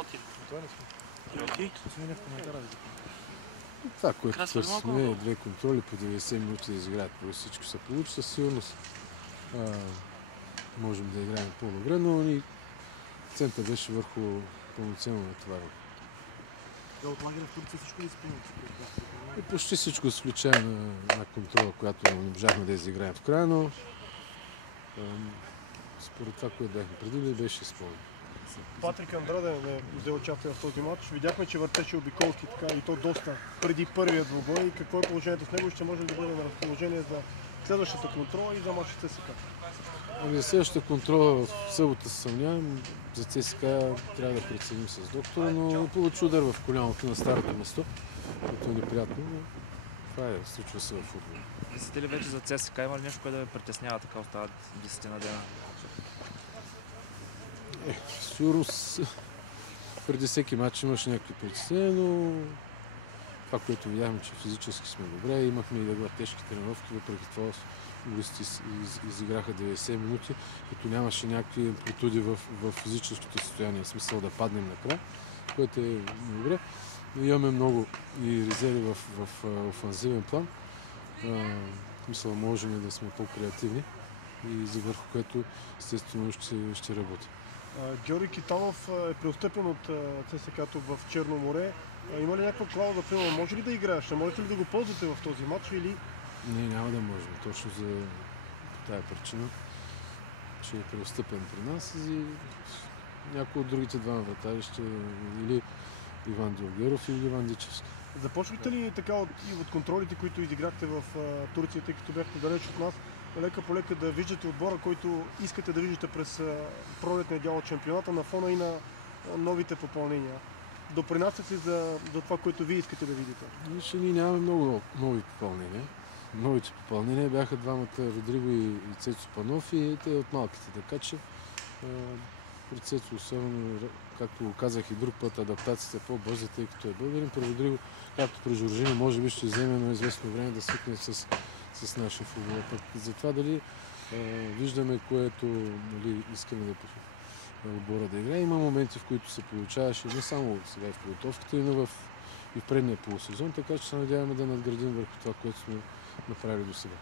работили. Това, което търсим е две контроли по 90 минути да изиграят. Всичко се получи, със сигурност можем да играем по-добре, но и акцентът беше върху пълноценно натоварване. От лагера в Турция всичко ли изпълнят? И почти всичко с включая на контрола, която не можахме да изиграем в края, но според това, което бяхме предвидили, беше изпълнено. Патрик Андраде не взе участие в този матч. Видяхме, че въртеше обиколки така, и то доста преди първият двубой. Какво е положението с него? Ще може да бъде на разположение за следващата контрола и за матч с ЦСКА? За следващата контрола в събота се съмнявам. За ЦСКА трябва да преценим с доктора, но получи удар в коляното на старото место, което е неприятно, но това е, случва се в футбола. Мислите ли вече за ЦСКА? Има ли нещо, което да ви притеснява, така остават 10 на дена? Сигурно преди всеки матч имаш някакви притеснения, но това, което видяхме, че физически сме добре, имахме и легла тежки тренировки, въпреки това футболистите изиграха 90 минути, като нямаше някакви амплитуди в физическото състояние, в смисъл да паднем накрая, което е добре. Имаме много и резерви в офанзивен план. Мисля, можем да сме по-креативни и за върху което естествено ще работим. Георги Китанов е преотстъпен от ЦСКА-то в Черно море. Има ли някаква клауза, примерно, може ли да играеш? Не можете ли да го ползвате в този матч или? Не, няма да можем. Точно за тази причина, че е преотстъпен при нас и някой от другите двама вратари ще или Иван Дилгеров или Иван Дичевски. Започвате ли така от контролите, които изиграхте в Турция, тъй като бяхте далеч от нас, лека по лека да виждате отбора, който искате да виждате през пролетния дял от шампионата на фона и на новите попълнения? Допринасят ли за това, което вие искате да видите? Ние нямаме много нови попълнения. Новите попълнения бяха двамата Родриго и Цецо Панов и те от малките, така че при Цецо особено, както го казах и друг път, адаптацията е по-бърза, тъй като е българин. При Родриго, както при Жоржини, може би ще вземе на известно време да свикне с нашия футбол. Затова дали виждаме, което искаме да отбора да играе. Има моменти, в които се получаваше не само сега в подготовката, но и в предния полусезон, така че се надяваме да надградим върху това, което сме направили до сега.